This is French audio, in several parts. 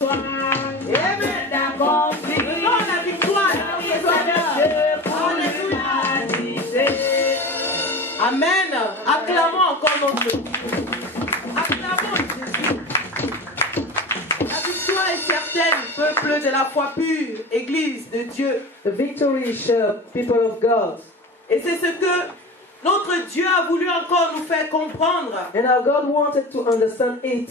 la victoire. Amen. Acclamons encore notre Dieu. Acclamons Jésus. La victoire est certaine, peuple de la foi pure, Église de Dieu. The victory is sure, people of God. Et c'est ce que notre Dieu a voulu encore nous faire comprendre. And our God wanted to understand it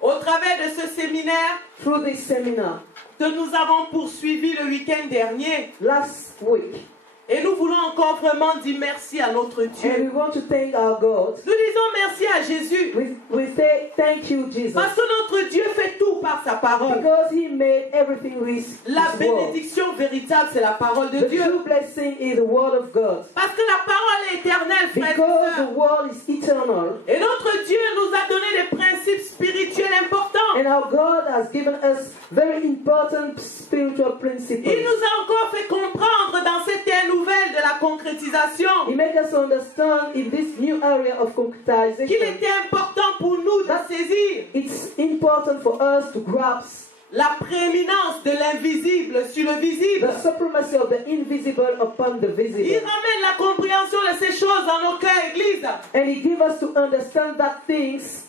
Au travers de ce séminaire through this seminar que nous avons poursuivi le week-end dernier. last week. Et nous voulons encore vraiment dire merci à notre And Dieu. we want to thank our God. Nous disons merci à Jésus. We say thank you, Jesus. Parce que notre Dieu fait tout par sa parole. Because He made everything with La His word. bénédiction véritable, c'est la parole de The Dieu. true blessing is the word of God. Parce que la parole est éternelle, frères et Because the sœurs. word is eternal. Et notre Dieu nous a donné des principes spirituels importants. And our God has given us very important spiritual principles. Il nous a encore fait comprendre dans cette ère nouvelle de la concrétisation He made us understand in this new area of qu'il concretization. était important pour nous de saisir It's important for us to grasp la prééminence de l'invisible sur le visible. the supremacy of the invisible upon the Il visible. ramène la compréhension de ces choses dans nos cœurs, Église. And He gives us to understand that things,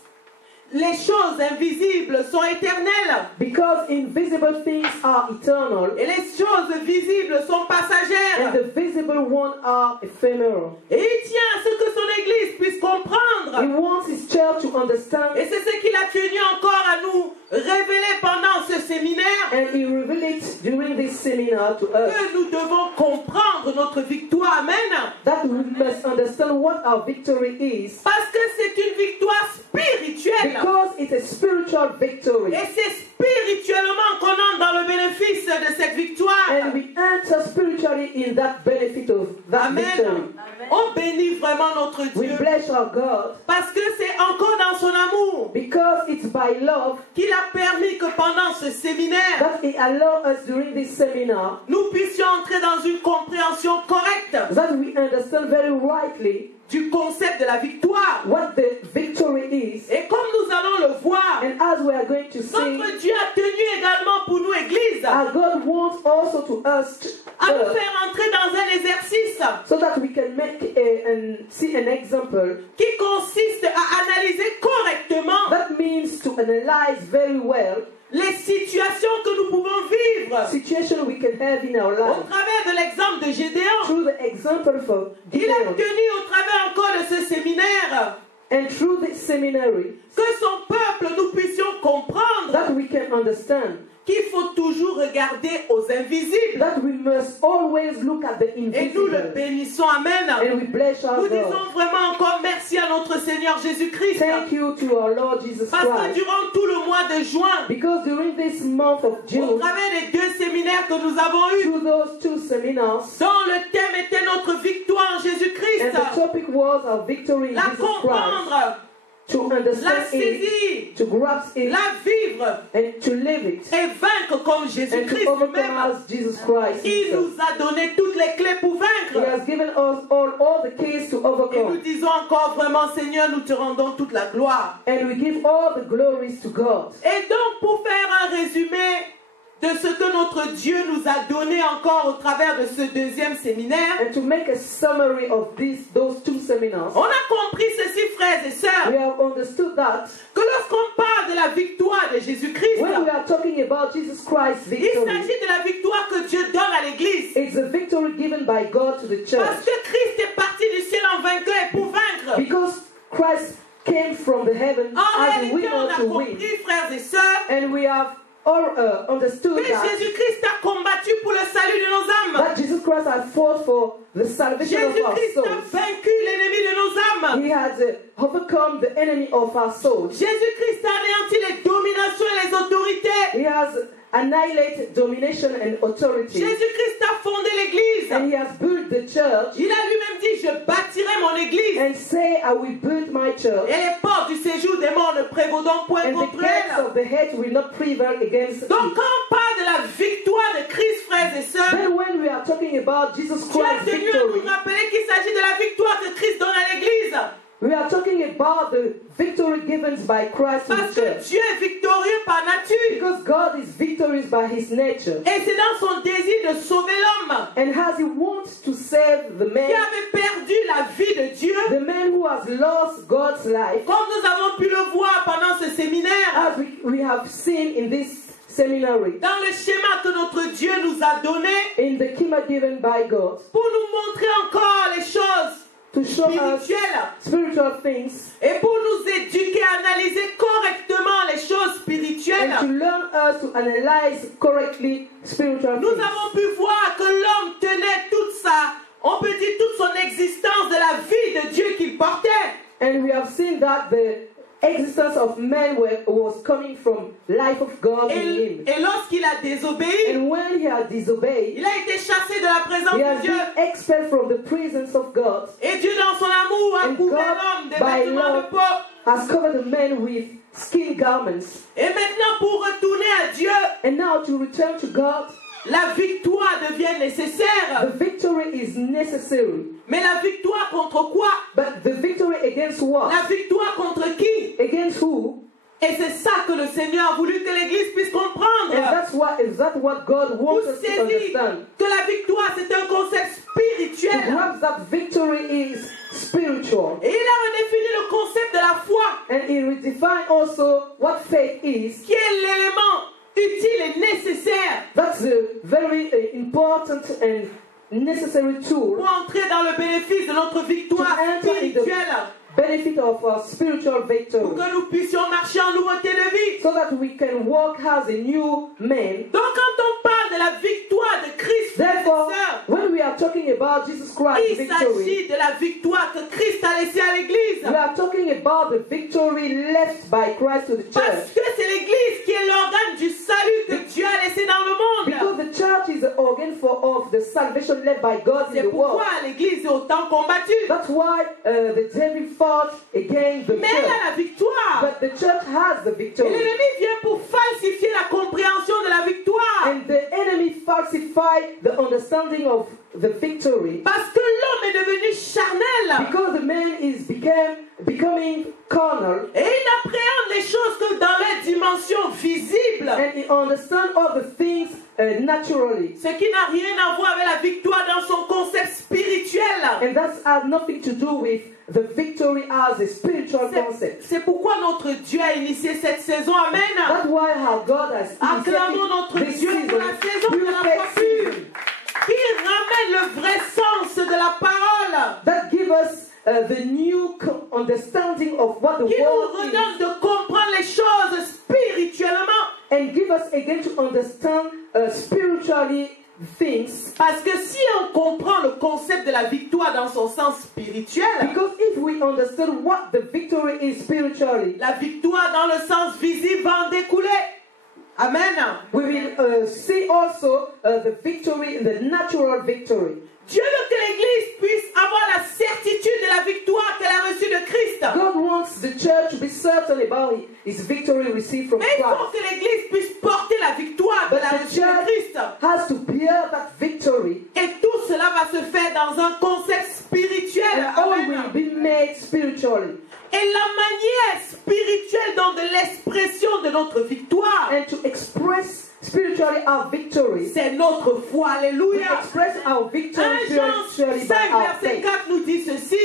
Les choses invisibles sont éternelles because invisible things are eternal et les choses visibles sont and passagères. the visible ones are ephemeral. Et il tient à ce que son Église puisse He comprendre. wants His church to understand, Et c'est ce qu'il a tenu encore à nous révéler pendant ce séminaire, and He revealed it during this seminar to us, que nous devons comprendre notre victoire. Amen. that we must understand what our victory is, Parce que c'est une victoire spirituelle. because it's a spiritual victory. Et c'est spirituellement qu'on entre dans le bénéfice de cette victoire. And we enter spiritually in that benefit of that victory. Amen. On bénit vraiment notre We Dieu. bless our God Parce que c'est encore dans son amour because it's by love qu'il a permis que pendant ce séminaire, that He allowed us during this seminar nous puissions entrer dans une compréhension correcte that we understand very rightly du concept de la victoire. what the victory is. Et comme nous allons le voir, And as we are going to see, notre Dieu a tenu également pour nous, Église, our God wants also to us à nous faire entrer dans un exercice so that we can make and see an example. qui consiste à analyser correctement That means to analyze very well les situations que nous pouvons vivre. situation we can have in our Au life. travers de l'exemple de Gédéon, Through the example for il a Gideon tenu au travers encore de ce séminaire and through this seminary que son peuple nous puissions comprendre that we can understand qu'il faut toujours regarder aux invisibles. that we must always look at the Et nous le invisible. bénissons, Amen. And we bless our Nous God. disons vraiment encore merci à notre Seigneur Jésus-Christ. Thank you to our Lord Jesus Parce que Christ. durant tout le mois de juin, Because during this month of au June, travers des deux séminaires que nous avons eus, through those two seminars, dont le thème était notre victoire en and Jésus-Christ, the topic was our victory in la Jesus Christ, comprendre, to la understand it, saisir, to grasp it, la vivre and to live it, et vaincre comme and Jésus-Christ to overcome lui-même. as Jesus Christ Il himself. nous a donné toutes les clés pour He vaincre. has given us all the keys to Et nous overcome. disons encore vraiment, Seigneur, nous te rendons toute la gloire. And we give all the glories to God. Et donc, pour faire un résumé de ce que notre Dieu nous a donné encore au travers de ce deuxième séminaire, And to make a summary of those two seminars, on a compris ceci, frères et we sœurs, have understood that que lorsqu'on parle de la victoire de Jésus-Christ, when we are talking about Jesus Christ's il victory, s'agit de la victoire que Dieu donne à l'Église. it's a victory given by God to the Parce church. que Christ est parti du ciel en vainqueur et pour vaincre. Because Christ came from the heaven En as a réalité, on winner a to win. compris, frères et sœurs, And we have all understood que that, Jésus-Christ a combattu pour le salut de nos âmes. that Jesus Christ has fought for the salvation of our Jésus-Christ a souls. vaincu l'ennemi de nos âmes. He has overcome the enemy of our souls. Jésus-Christ a anéanti les dominations et les autorités. He has annihilated domination and authority. Jésus-Christ a fondé l'église. And he has built the church Il a lui-même dit, je bâtirai mon église. and say, I will build my church. Et les portes du séjour des morts ne prévaudront point And the contre gates elle. of the head will not prevail against Donc it. quand on parle de la victoire de Christ, frères et sœurs, Then when we are talking about Jesus Dieu a Christ's tenu à victory, nous rappeler qu'il s'agit de la victoire que Christ donne à l'église. We are talking about the victory given by Christ to Parce the que church. Dieu est victorieux par nature. Because God is victorious by his nature. Et c'est dans son désir de sauver l'homme And as he wants to save the qui man, avait perdu la vie de Dieu, the man who has lost God's life, comme nous avons pu le voir pendant ce séminaire, as we have seen in this seminary, dans le schéma que notre Dieu nous a donné, in the schema given by God, pour nous montrer encore les choses to show us spirituelles spiritual things et pour nous éduquer à analyser correctement les choses spirituelles. and to learn us to analyze correctly spiritual Nous things. avons pu voir que l'homme tenait toute on peut dire toute son existence de la vie de Dieu qu'il portait. And we have seen that the existence of man was coming from life of God in him. Et lorsqu'il a désobéi, And when he had disobeyed, il a été chassé de la présence he de has Dieu. been expelled from the presence of God, Et Dieu, dans son amour, a And couvert God, l'homme des by vêtements de love, peau. has covered the man with skin garments. Et maintenant, pour retourner à Dieu, And now to return to God, la victoire devient nécessaire. the victory is necessary. Mais la victoire contre quoi? But the victory against what? La victoire contre qui? Against who? Et c'est ça que le Seigneur a voulu que l'Église puisse comprendre. And that's what God Pour wants us to saisir understand. que la victoire, c'est un concept To spirituel. grasp that victory is spiritual. Et il a redéfini le concept de la foi, And he redefined also what faith is. qui est l'élément utile et nécessaire That's a very important and necessary tool pour entrer dans le bénéfice de notre victoire To enter in the- spirituelle. benefit of our spiritual Pour victory, que nous puissions marcher en nouveauté de vie. so that we can walk as a new man. Donc quand on parle de la victoire de Christ, frères et Therefore, sœurs, when we are talking about Jesus Christ's il victory, s'agit de la victoire que Christ a laissée à l'Église. we are talking about the victory left by Christ to the Parce church. que c'est l'Église qui est l'organe du salut que Dieu a laissé dans le monde. Because the church is the organ of the salvation left by God in C'est the world. pourquoi l'Église est autant combattue. That's why the devil fought against the Mais elle church. a la victoire. But the church has the Et victory. l'ennemi vient pour falsifier la compréhension de la victoire. And the enemy falsified the understanding of the victory. Parce que l'homme est devenu charnel. Because the man is becoming carnal, Et il appréhende les choses que dans les dimensions visibles. and he understands all the things naturally. Ce qui n'a rien à voir avec la victoire dans son concept spirituel. And that has nothing to do with the victory as a spiritual concept. C'est pourquoi notre Dieu a initié cette saison. Amen. That's why how God has Acclamons notre initiated this Dieu pour la saison de la foi pure, qui ramène le vrai sens de la parole, that give us the new understanding of what the qui nous world is, redonne de comprendre les choses spirituellement. and give us again to understand spiritually things. Parce que si on comprend le concept de la victoire dans son sens spirituel, Because if we understand what the victory is spiritually, la victoire dans le sens visible va en découler. Amen. we will see also the victory in the natural victory. Dieu veut que l'Église puisse avoir la certitude de la victoire qu'elle a reçue de Christ. God wants the church to be certain about his victory received from Mais il faut Christ. que l'Église puisse porter la victoire qu'elle a But the reçue de church Christ. has to bear that victory, Et tout cela va se faire dans un concept spirituel. and all will Amen. be made spiritually. Et la manière spirituelle donc de l'expression de notre victoire, And to express spiritually our victory, c'est notre foi. we Alléluia. express our victory 1 Jean spiritually 5 by our verset faith. 4 nous dit ceci.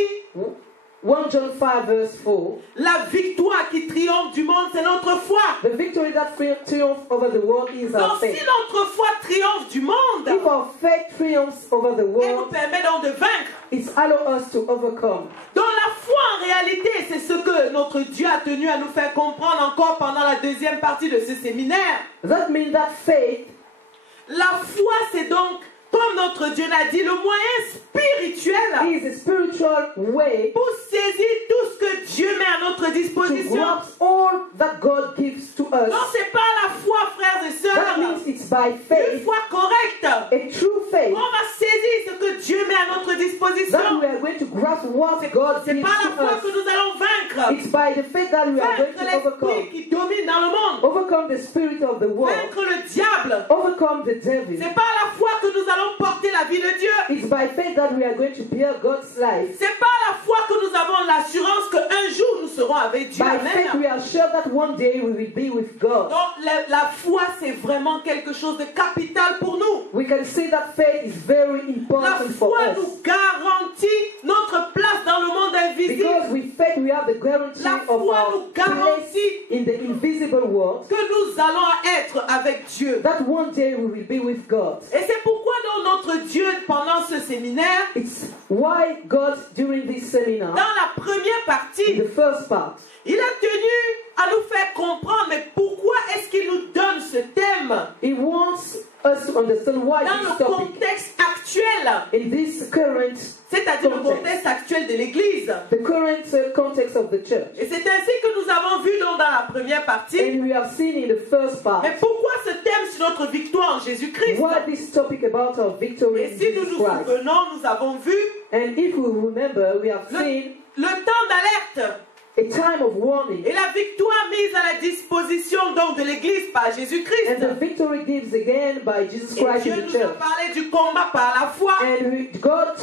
1 John 5 verse 4. La victoire qui triomphe du monde, c'est notre foi. The victory that triumphs over the world is our Donc si faith. notre foi triomphe du monde, If our faith triumphs over the elle nous world, permet donc de vaincre. it allows us to overcome. Donc la foi en réalité, c'est ce que notre Dieu a tenu à nous faire comprendre encore pendant la deuxième partie de ce séminaire. That means that faith, La foi, c'est donc, comme notre Dieu l'a dit, le moyen spirituel is a spiritual way pour saisir tout ce que Dieu met à notre to disposition. grasp all that God gives to us. Donc c'est pas la foi, frères et That sœurs, means it's by une faith, foi correcte. a true faith, On va saisir ce que Dieu met à notre that disposition. we are going to grasp what God C'est gives pas la foi to que us. nous allons vaincre. It's by the faith that we are going Vaincre to l'esprit overcome. qui domine dans le monde. Overcome the spirit of the world. Vaincre le diable. Overcome the devil. C'est pas la foi que nous allons porter la vie de Dieu. It's by faith that we are going to bear God's life. C'est pas la foi que nous avons l'assurance qu'un jour nous serons avec Dieu. By faith, we Amen. are sure that one day we will be with God. Donc la foi, c'est vraiment quelque chose de capital pour nous. We can see that faith is very La important for foi us. nous garantit notre place dans le monde invisible. Because with faith, we have the guarantee La of foi our nous place garantit in the invisible world, que nous allons être avec Dieu. that one day we will be with God. Et c'est pourquoi dans notre Dieu, pendant ce séminaire, It's why God, during this seminar, dans la première in partie, the first part, il a tenu à nous faire comprendre, mais pourquoi est-ce qu'il nous donne ce thème He wants us to understand why dans this le topic, contexte actuel, in this current, c'est-à-dire le contexte actuel de l'Église. the current context of the church. Et c'est ainsi que nous avons vu dans la première partie. And we have seen in the first part, Mais pourquoi ce thème sur notre victoire en Jésus-Christ? why this topic about our victory Et in si nous Jesus nous Christ. souvenons, nous avons vu And if we remember, we have seen le temps d'alerte a time of warning. et la victoire mise à la disposition donc de l'Église par Jésus-Christ. And the victory gives again by Jesus Et Christ Dieu in the nous a church. parlé du combat par la foi. And God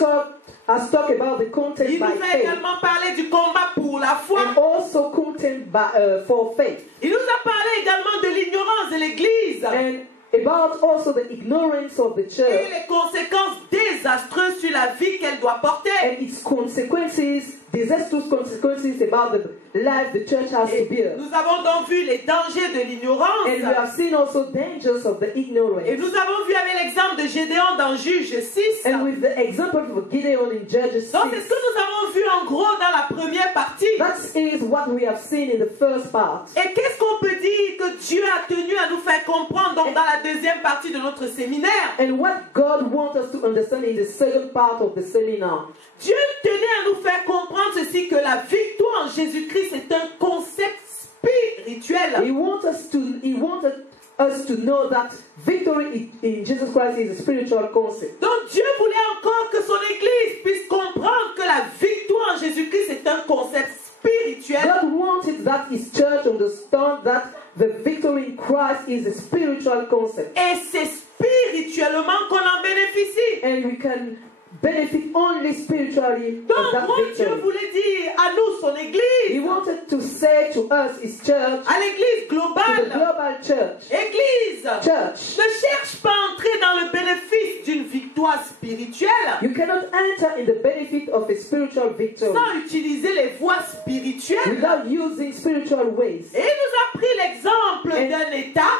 has talked about the content Il by nous a faith. également parlé du combat pour la foi. And also content by, for faith. Il nous a parlé également de l'ignorance de l'Église And about also the ignorance of the et church les conséquences désastreuses sur la vie qu'elle doit porter. and its consequences, disastrous consequences about the life the church has to Et bear. nous avons donc vu les dangers de l'ignorance. And we have seen also dangers of the Et ignorance. nous avons vu avec l'exemple de Gédéon dans Juge 6. And with the example of Gideon in Judges 6, Donc c'est ce que nous avons vu en gros dans la première partie. that is what we have seen in the first part. Et qu'est-ce qu'on peut dire que Dieu a tenu à nous faire comprendre donc dans la deuxième partie de notre séminaire? And what God wants us to understand in the second part of the seminar. Dieu tenait à nous faire comprendre ceci, que la victoire en Jésus-Christ est un concept spirituel. He wanted us to know that victory in Jesus Christ is a spiritual concept. Donc Dieu voulait encore que son Église puisse comprendre que la victoire en Jésus-Christ est un concept spirituel. God wanted that his church understand that the victory in Christ is a spiritual concept. Et c'est spirituellement qu'on en bénéficie. And we can benefit only spiritually of Donc that moi, Dieu victory. voulait dire à nous, son He Église, wanted to say to us, his church, à l'Église to the globale, global church, Église, church, ne cherche pas à entrer dans le bénéfice d'une victoire spirituelle you cannot enter in the benefit of a spiritual victory sans utiliser les voies spirituelles. without using spiritual ways. Et il nous a pris l'exemple Et- d'un État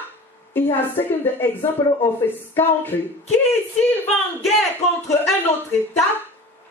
He has taken the example of a country qui, s'il va en guerre contre un autre État,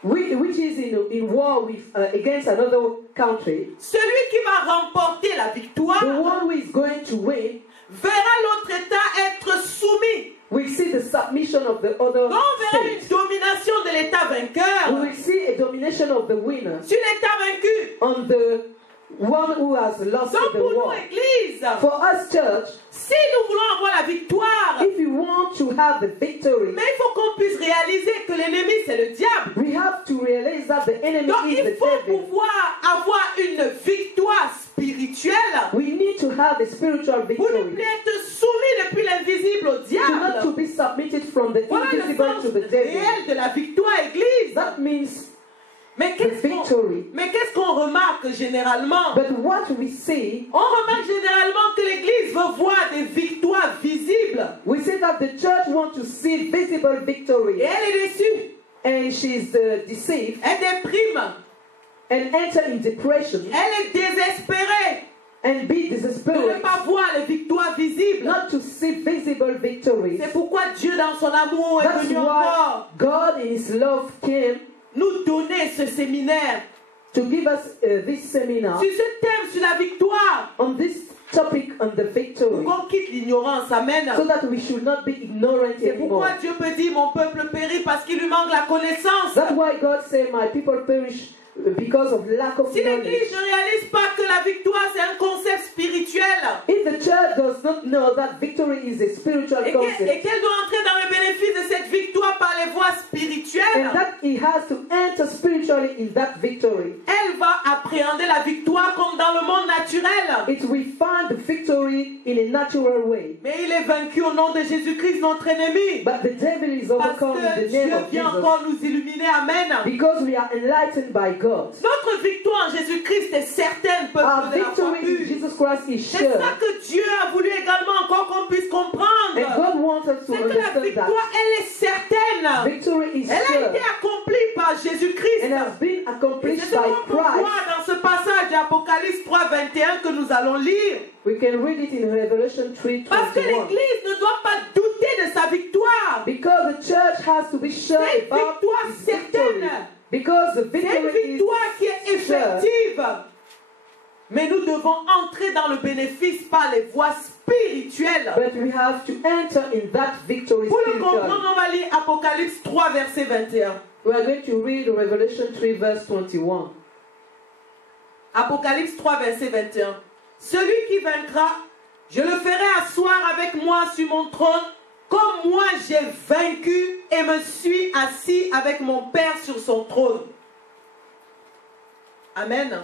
which is in war with against another country. celui qui va remporter la The victoire one who is going to win verra l'autre État être soumis. will see the submission of the other Donc on verra une state. domination de l'État We vainqueur will see a domination of the winner sur l'État vaincu. on the one who has lost Donc the pour nous, war. Église, For us, church, si nous voulons avoir la victoire, if you want to have the victory, mais il faut qu'on puisse réaliser que l'ennemi c'est le diable. we have to realize that the enemy Donc is il the faut devil. pouvoir avoir une victoire spirituelle We need to have a spiritual pour ne victory. plus être soumis depuis l'invisible au To not to diable. be submitted from the Voilà le invisible sens to the devil. réel de la victoire, Église. That means Mais the victory. qu'est-ce qu'on remarque généralement? But what we see, On remarque généralement que l'Église veut voir des victoires visibles. we see that the church wants to see visible Et victory. elle est déçue. And she's deceived Elle déprime. and enter in depression Elle est désespérée and be de ne desperate pas voir les victoires visibles. not to see visible victories. C'est pourquoi Dieu, dans son amour, est That's venu why encore God in his love came nous donner ce séminaire to give us this seminar sur ce thème, sur la victoire. on this topic on the Pour victory, qu'on quitte l'ignorance. Amen. so that we should not be ignorant C'est pourquoi anymore. Dieu peut dire mon peuple périt parce qu'il lui manque la connaissance. That's why God said, my people perish because of lack of Si knowledge. l'Église ne réalise pas que la victoire c'est un concept spirituel If the church does not know that victory is a spiritual et concept, qu'elle doit entrer dans le bénéfice de cette victoire par les voies spirituelles, and that he has to enter spiritually in that victory, elle va appréhender la victoire comme dans le monde naturel. it will find the victory in a natural way. Mais il est vaincu au nom de Jésus-Christ, notre ennemi. But the devil is Parce overcome in que the name Dieu of vient Jesus, encore nous illuminer. Amen. because we are enlightened by God. God. Notre victoire en Jésus-Christ est certaine, peuple Our de la foi victory in pure. Jesus Christ is C'est sure. ça que Dieu a voulu également encore qu'on puisse comprendre. And God wants us to C'est que la understand victoire, that elle est certaine. victory is Elle a sure été accomplie par Jésus-Christ. and has been Et accomplished c'est ce by qu'on peut voir Christ. dans ce passage d'Apocalypse 3, 21 que nous allons lire. We can read it in Revelation 3:21. Parce que l'Église ne doit pas douter de sa victoire. Because the church has to be sure C'est une about victoire its victory. certaine. Because the C'est une victory is victoire qui est sure. effective. Mais nous devons entrer dans le bénéfice par les voies spirituelles. But we have to enter in that victory Pour le spiritually. comprendre, on va lire Apocalypse 3, verset 21. We are going to read Revelation 3 verse 21. Apocalypse 3, verset 21. Celui qui vaincra, je le ferai asseoir avec moi sur mon trône, comme moi j'ai vaincu et me suis assis avec mon Père sur son trône. Amen.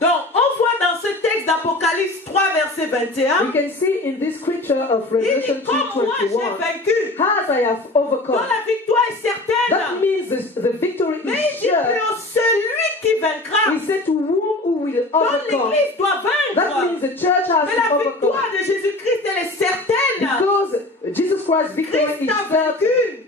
Donc, on voit dans ce texte d'Apocalypse 3, verset 21, We can see in this scripture of il Revelation dit, comme moi j'ai 3:21, vaincu. as I have Donc overcome. la victoire est That certaine. means the victory Mais is il dit sure. plus celui qui vaincra. He said to whom who will Donc overcome. l'Église doit That vaincre. means the church has Mais to la overcome. victoire de Jésus-Christ, elle est certaine. Because Jesus Christ's victory Christ is a certain. vaincu.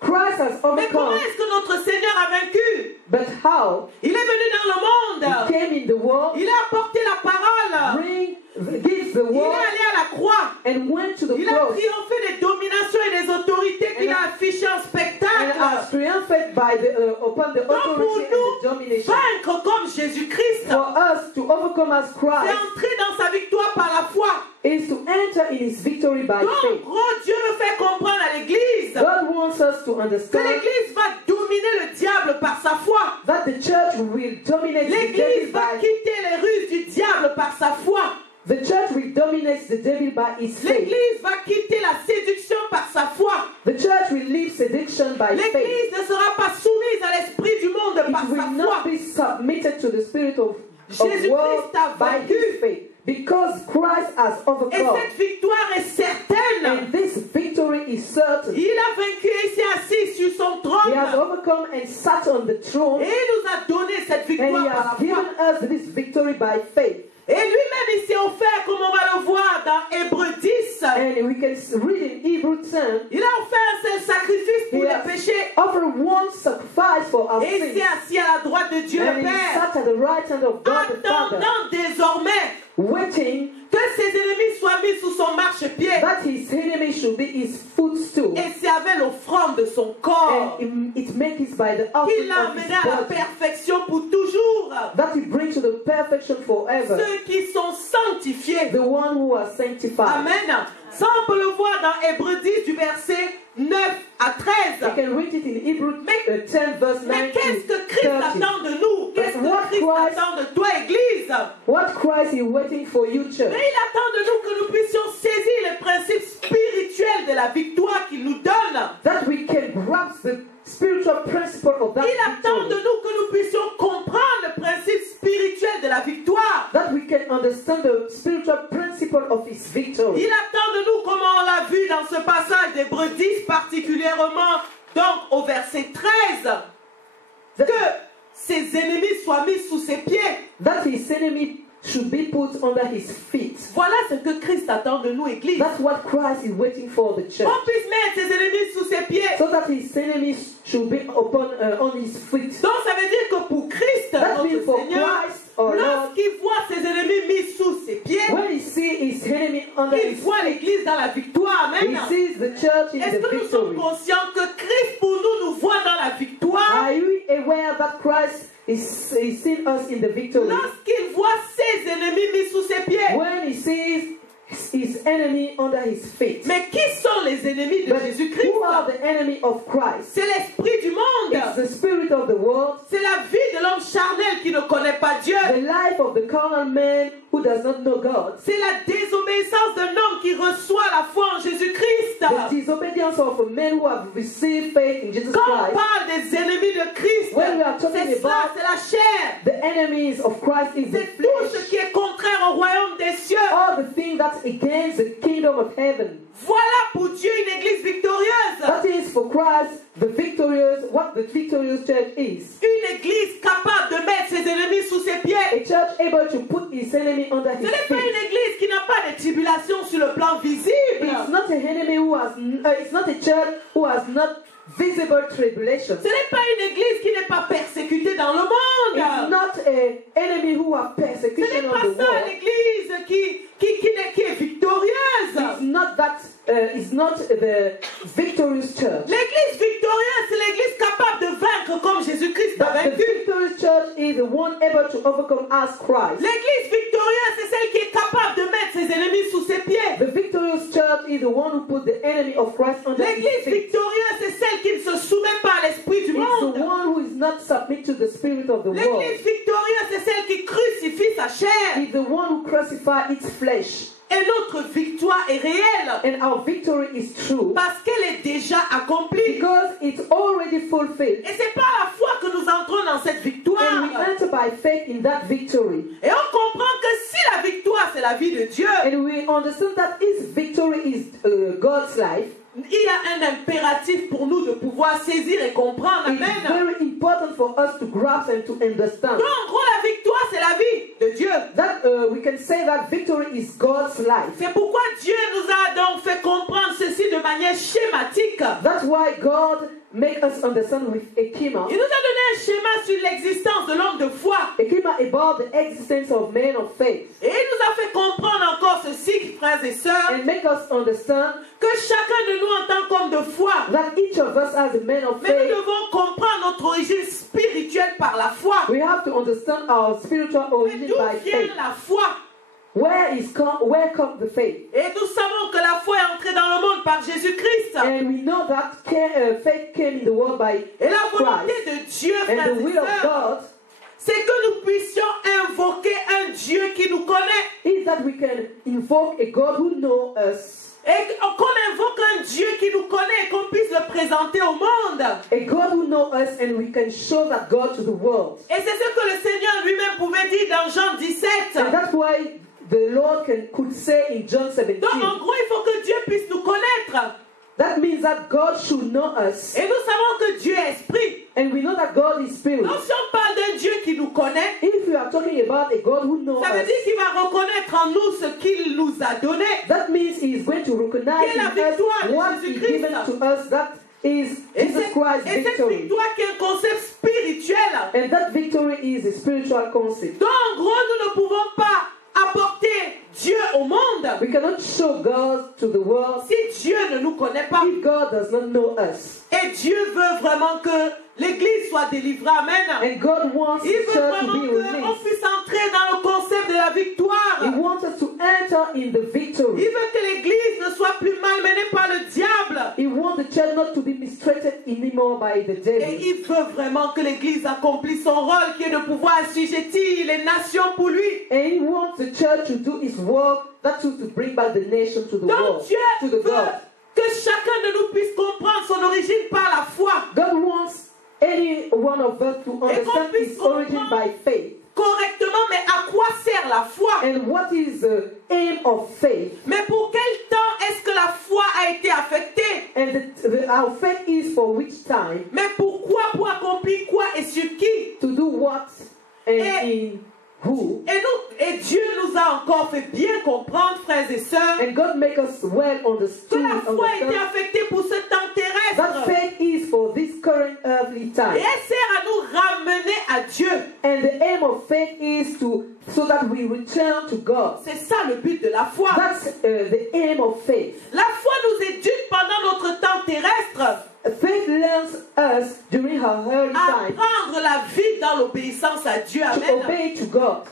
Christ has Mais comment overcome. est-ce que notre Seigneur a vaincu? But how? Il est venu dans le He monde. came in the world, Il a apporté la parole. gives the Il est word, allé à la croix. and went to the Il a cross. triomphé des dominations et des autorités qu'il a affichées en And spectacle. has triumphed by upon the Donc pour authority and the nous, domination. vaincre comme Jésus-Christ, For us to overcome as c'est Christ entrer dans sa victoire par la foi. is to enter in his victory by Donc, faith. Dieu veut faire comprendre à l'Église God wants us to que understand l'Église va dominer le diable par sa foi. that the church will dominate the devil L'Église va by quitter les ruses du diable par sa foi. the church will dominate the devil by his faith. L'Église va quitter la séduction par sa foi. The church will leave seduction by faith. L'Église ne sera pas soumise à l'esprit du monde par It sa will not foi. be submitted to the spirit of Jésus-Christ world a by vaincu. his faith. Because Christ has Et overcome. cette victoire est certaine. And this victory is certain. Il a vaincu et s'est assis sur son He has trône. overcome and sat on the throne. Et il nous a donné cette And victoire he par has la given foi. us this victory by faith. Et lui-même, il s'est offert, comme on va le voir dans Hébreux 10. And we can read in Hebrews 10, Il a offert un seul sacrifice pour he les has péchés. offered one sacrifice for our Et il s'est sins. assis à la droite de Dieu And le he Père. sat at the right hand of God the Father, Attendant désormais waiting que ses ennemis soient mis sous son marchepied. that his enemy should be his footstool. Et c'est avec l'offrande de son corps And it makes it by the qu'il offering l'a of amené his à la body perfection pour toujours. that he brings to the perfection forever. Ceux qui sont sanctifiés. The one who are sanctified. Amen. Ça, on peut le voir dans Hébreux 10 du verset 9 à 13. You can read it in Hebrews 10 verse 9 Mais qu'est-ce to que Christ 30. attend de nous? Qu'est-ce But what que Christ Christ- attend de toi, Église? What Christ is waiting for you, church? Mais il attend de nous que nous puissions saisir les principes spirituels de la victoire qu'il nous donne. That we can grasp the spiritual principle of that Il attend de victory. nous que nous puissions comprendre le principe spirituel de la victoire. That we can understand the spiritual principle of his victory. Il attend de nous, comme on l'a vu dans ce passage d'Hébreux 10 particulièrement, donc au verset 13, que ses ennemis soient mis sous ses pieds. That his enemy should be put under his feet. Voilà ce que Christ attend de nous, Église. That's what Christ is waiting for the church. Qu'on puisse mettre ses ennemis sous ses pieds. So that his enemies should be on his feet. Donc ça veut dire que pour Christ, That means notre for Seigneur, Christ, our Lord, lorsqu'il voit ses ennemis mis sous ses pieds, when he sees his enemy under il his voit feet, l'Église dans la victoire. he Amen. sees the church in Est-ce the que nous sommes victory. conscients que Christ pour nous voit dans la victoire? Are you aware that Christ is seeing us in the victory? Lorsqu'il voit ses ennemis mis sous ses pieds. When he sees his enemy under his feet. Mais qui sont les ennemis de But Jésus-Christ? who are the enemy of Christ? C'est l'esprit du monde. It's the spirit of the world, C'est la vie de l'homme charnel qui ne connaît pas Dieu. the life of the carnal man who does not know God, C'est la désobéissance d'un homme qui reçoit la foi en Jésus-Christ. the disobedience of men who have received faith in Jesus Quand on Christ. parle des ennemis de Christ, When we are talking c'est cela, about c'est la chair. the enemies of Christ is the C'est tout ce flesh, qui est contraire au royaume des cieux. all the things that's against the kingdom of heaven. Voilà pour Dieu une église victorieuse? That is for Christ, what the victorious church is. Une église capable de mettre ses ennemis sous ses pieds. A church able to put his enemy under Ce his n'est pas feet. une église qui n'a pas de tribulation sur le plan visible. It's not an enemy it's not a church who has not visible tribulation. Ce n'est pas une église qui n'est pas persécutée dans le monde. It's not an enemy who have Ce n'est persecution pas on the ça world. l'église qui est victorieuse. It's not that. It's not the victorious church. L'église victorieuse, c'est l'église capable de vaincre comme Jésus-Christ a But the vaincu. victorious church is the one able to overcome as Christ. L'église victorieuse, c'est celle qui est capable de mettre ses ennemis sous ses pieds. The victorious church is the one who put the enemy of Christ under his L'église feet. victorieuse, c'est celle qui ne se soumet pas à l'esprit du It's the monde. one who is not submit to the spirit of the world. L'église victorieuse, c'est celle qui crucifie sa chair. It's the one who crucifies its flesh. Et notre victoire est réelle And our victory is true parce qu'elle est déjà accomplie. because it's already fulfilled. Et c'est par la foi que nous entrons dans cette victoire. And we enter by faith in that victory. Et on comprend que si la victoire, c'est la vie de Dieu, And we understand that his victory is God's life. il y a un impératif pour nous de pouvoir saisir et comprendre. It's Amen. very important for us to grasp and to understand. Donc, en gros, la victoire, c'est la vie de Dieu. That we can say that victory is God's life. C'est pourquoi Dieu nous a donc fait comprendre ceci de manière schématique. That's why God make us understand with Ekima. Il nous a donné un schéma sur l'existence de l'homme de foi. Ekima about the existence of men of faith. Et il nous a fait comprendre encore ceci, frères et sœurs, And make us understand que chacun de nous en tant qu'homme de foi, that each of us as a man of mais nous faith, devons comprendre notre origine spirituelle par la foi. we have to understand our spiritual Mais origin d'où by vient faith. la foi? Where comes the faith? Et nous savons que la foi est entrée dans le monde par Jésus-Christ. And we know that faith came in the world by Et la volonté Christ. de Dieu, And frères the et will of sœurs, God c'est que nous puissions invoquer un Dieu qui nous connaît. is that we can invoke a God who knows us. Et qu'on invoque un Dieu qui nous connaît et qu'on puisse le présenter au monde. A God who knows us and we can show that God to the world. Et c'est ce que le Seigneur lui-même pouvait dire dans Jean 17. And that's why the Lord could say in John 17. Donc en gros, il faut que Dieu puisse nous connaître. That means that God should know us. Et nous savons que Dieu est esprit. And we know that God is spirit. Donc si on parle d'un Dieu qui nous connaît, If we are talking about a God who knows ça veut us, dire qu'il va reconnaître en nous ce qu'il nous a donné. that means He is going to recognize Et la in us victoire de what He Jésus-Christ. given to us. That is Et Jesus cette Christ's victory. victoire qui est un concept spirituel. And that victory is a spiritual concept. Donc en gros, nous ne pouvons pas apporter Dieu au monde We cannot show God to the world si Dieu ne nous connaît pas. if God does not know us. Et Dieu veut vraiment que l'Église soit délivrée. Amen. And God wants Il the veut church to vraiment be qu'on released. puisse entrer dans le concept de la victoire. He wants us to enter in the Il victory. veut que l'Église ne soit plus malmenée par le diable. He wants the church not to be mistreated anymore by the Et devil. il veut vraiment que l'Église accomplisse son rôle qui est de pouvoir assujettir les nations pour lui. And He wants the church to do His work, that is to bring back the nation to the Donc world, Dieu to veut the God. que chacun de nous puisse comprendre son origine par la foi. God wants any one of us to understand puisse His origin by faith. Correctement, mais à quoi sert la foi? And what is the aim of faith? Mais pour quel temps est-ce que la foi a été affectée? And our faith is for which time? Mais pourquoi? Pour accomplir quoi et sur qui? To do what and Et- in who? Et Dieu nous a encore fait bien comprendre, frères et sœurs, And God make us well que understood, la foi a été understand affectée pour ce temps that terrestre. faith is for this current earthly Et time. elle sert à nous ramener à Dieu. And the aim of faith is so that we return to God. C'est ça le but de la foi. That's the aim of faith. La foi nous éduque pendant notre temps terrestre Faith learns us during her early à time prendre la vie dans l'obéissance à Dieu. to Amen. obey to God.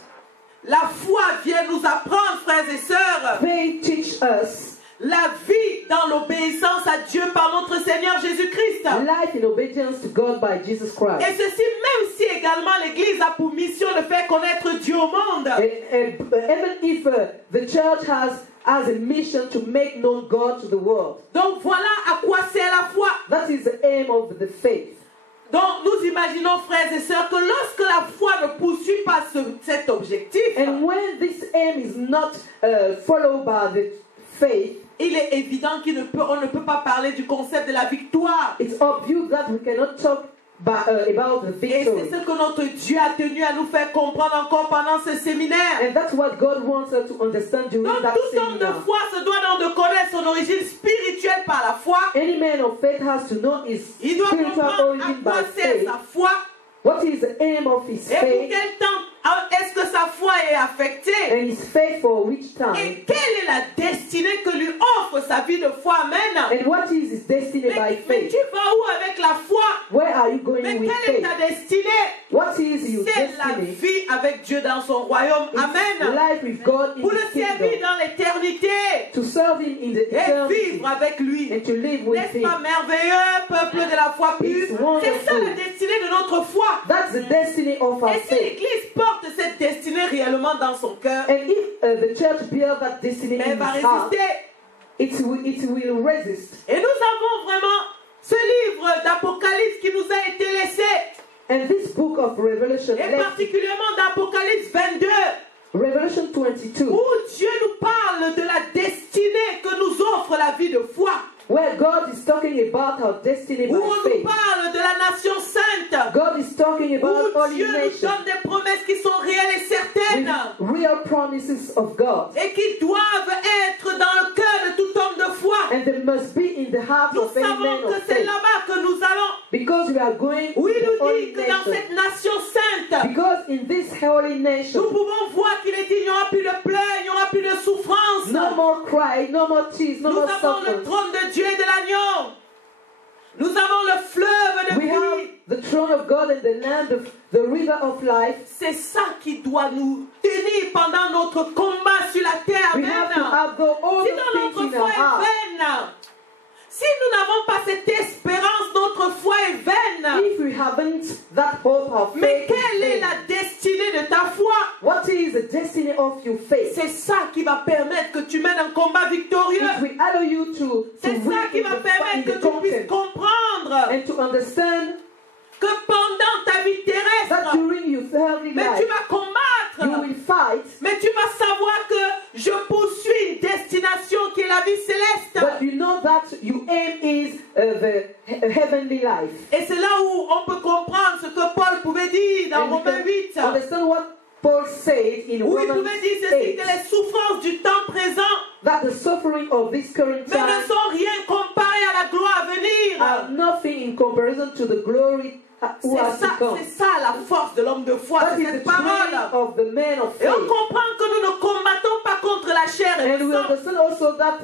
La foi vient nous apprendre, frères et sœurs, Faith teach us la vie dans l'obéissance à Dieu par notre Seigneur Jésus-Christ. life in obedience to God by Jesus Christ. Et ceci même si également l'Église a pour mission de faire connaître Dieu au monde. Even if the church has a mission to make known God to the world. Donc voilà à quoi sert la foi. That is the aim of the faith. Donc nous imaginons, frères et sœurs, que lorsque la foi ne poursuit pas cet objectif, And when this aim is not followed by the faith, il est évident qu'on ne peut pas parler du concept de la victoire. It's obvious that we cannot talk about the Et victory. c'est ce que notre Dieu a tenu à nous faire comprendre encore pendant ce séminaire. And that's what God wants us to understand during Donc that tout homme de seminar. foi se doit donc de connaître son origine spirituelle par la foi. Any man of faith has to know his Il doit spiritual comprendre à origin quoi by sert faith. sa foi What is the aim of his et pour faith? quel temps est-ce que sa foi est affectée. And his faith for which time? Et quelle est la destinée que lui offre sa vie de foi? Amen. And what is his destiny by Mais faith? tu vas où avec la foi? Where are you going Mais with quelle est faith? ta destinée? What is your C'est la destiny? vie avec Dieu dans son royaume. It's Amen. life with God in Pour le His servir kingdom. dans l'éternité To serve Him in the et eternity vivre avec lui. and to live with N'est-ce Him. pas merveilleux, peuple de la foi pure? It's C'est wonderful. ça la destinée de notre foi. That's the destiny of our Et si faith. l'Église porte cette destinée réellement dans son cœur, And if the church bears that destiny mais in elle va its heart, résister. it will resist. Et nous avons vraiment ce livre d'Apocalypse qui nous a été laissé, And this book of Revelation, et particulièrement d'Apocalypse 22, Revelation 22, où Dieu nous parle de la destinée que nous offre la vie de foi, where God is talking about our destiny où by on nous faith. parle de la nation sainte, God is talking about où holy Dieu nous nation donne des promesses qui sont réelles et certaines, with real promises of God. et qui doivent être dans le cœur de tout homme de foi. And they must be in the heart Nous of any savons man que of c'est faith. là-bas que nous allons. Because we are going Où to il the nous holy dit que dans nation. cette nation sainte, Because in this holy nous nation, pouvons voir qu'il est dit il n'y aura plus de pleurs, il n'y aura plus de souffrance. no more cry, no more tears, no Nous more avons le suffering. trône de Dieu et de l'agneau. Nous avons le fleuve de We have vie. the throne of God and the land of the river of life. C'est ça qui doit nous tenir pendant notre combat sur la terre. We have to Amen. have all Si the dans things notre in foi our est heart. vaine, si nous n'avons pas cette espérance, notre foi est vaine. If we haven't that hope of Mais faith, quelle est la destinée de ta foi? what is the destiny of your faith? C'est ça qui va permettre que tu mènes un combat victorieux. It will allow you to C'est win ça qui in va the permettre que tu puisses content comprendre and to understand que pendant ta vie that terrestre, during your earthly mais life tu vas combattre. you will fight, Mais tu vas savoir que je poursuis une destination qui est la vie céleste. but you know that your aim is the heavenly life. Et c'est là où on peut comprendre ce que Paul pouvait dire dans And we Romains 8. can understand what Paul said in Où il Romans pouvait dire ceci, 8, que les souffrances du temps présent that the suffering of this current mais ne time sont rien comparé à la gloire à venir. are nothing in comparison to the glory who has to come. C'est ça la force de l'homme de foi, That c'est is the cette strength parole. of the man of Et on faith. comprend que nous ne combattons pas contre la chair et And le we sang, understand also that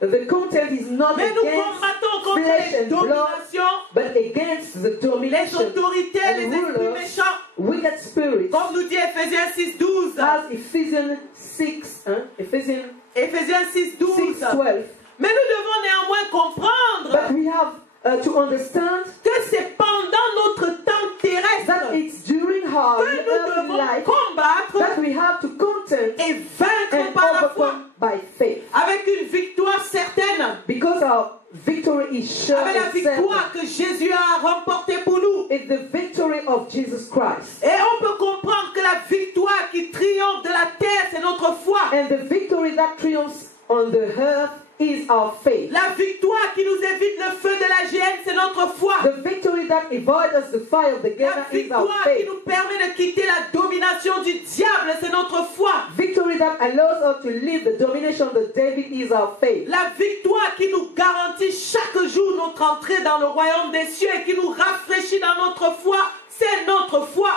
the content is not mais nous against combattons contre flesh les and blood, dominations, but against the les domination, autorités, and les esprits rulers, méchants, wicked spirits, comme nous dit Ephésiens 6:12. as Ephesians 6, Ephesians Ephésiens 6:12. 6:12. Mais nous devons néanmoins comprendre But we have to understand que c'est pendant notre temps terrestre that it's during our que nous earthly devons life combattre that we have to contend et vaincre and par la foi, overcome by faith. avec une victoire certaine, Because our victory is sure avec la and certain. victoire que Jésus a remportée pour nous. It's the victory of Jesus Christ. Et on peut comprendre que la victoire qui triomphe de la terre, c'est notre foi. And the victory that triumphs on the earth is our faith. La victoire qui nous évite le feu de la géhenne, c'est notre foi. The victory that avoids us the fire of the La Gehenna is our victoire qui faith. nous permet de quitter la domination du diable, c'est notre foi. Victory that allows us to leave the domination of the devil is our faith. La victoire qui nous garantit chaque jour notre entrée dans le royaume des cieux et qui nous rafraîchit dans notre foi, c'est notre foi.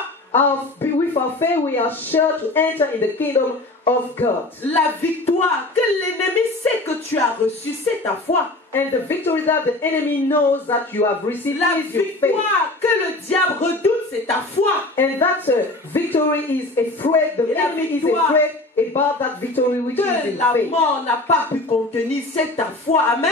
With our faith, we are sure to enter in the kingdom of God. La victoire que l'ennemi sait que tu as reçue, c'est ta foi. And the victory that the enemy knows that you have received La is your faith. victoire que le diable redoute, c'est ta foi. And that victory is afraid, the Et la enemy is victoire afraid about that victory which is Que in la faith. mort n'a pas pu contenir, c'est ta foi. Amen.